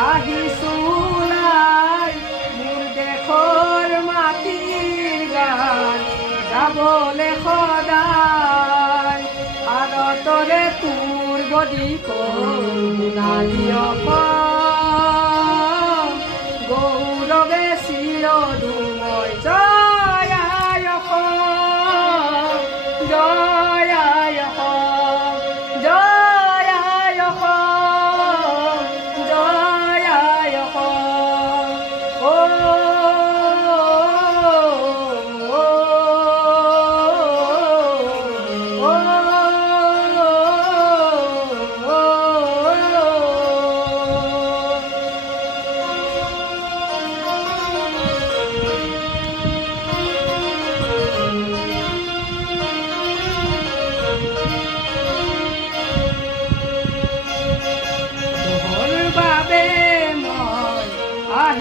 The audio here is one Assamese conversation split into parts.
আহিছোলাই মোৰ দেশৰ মাটিৰ গান গাবলে সদায় ভাৰতৰে পূৰ্ব দিশৰ নাৰী অসম গৌৰৱে চিৰদুময় জয় আই অসম জয় আই অসম জয় আই অসম জয় আই অসম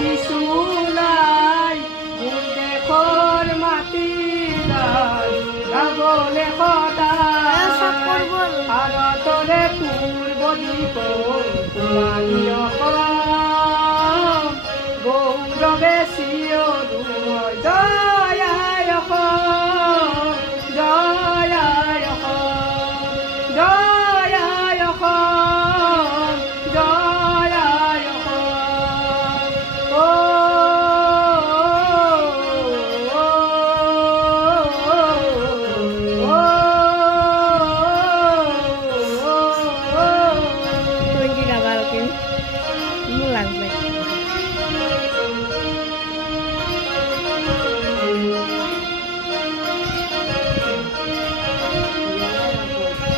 আহিছোলাই মোৰ দেশৰ মাটিৰ গান গাবলে সদায় ভাৰতৰে পূৰ্ব দিশৰ নাৰী অসম গৌৰৱে চিৰদুময় জয় আই অসম জয় আই অসম জয় আই অসম জয় আই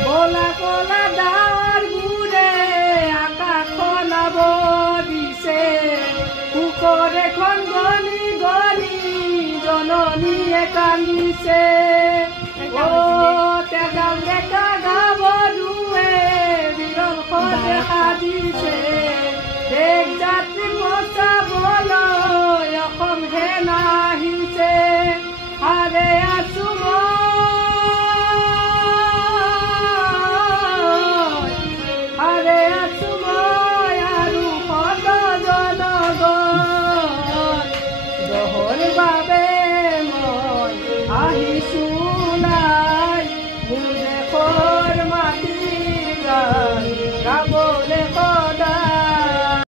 কলা কলা ডাৱৰ বোৰে আকাশখন আৱৰিছে কুকুৰ এখন গলি গলি জননীয়ে কান্দিছে টেঙাল ডেকা গাভৰুৱে বিৰল দেখা দিছে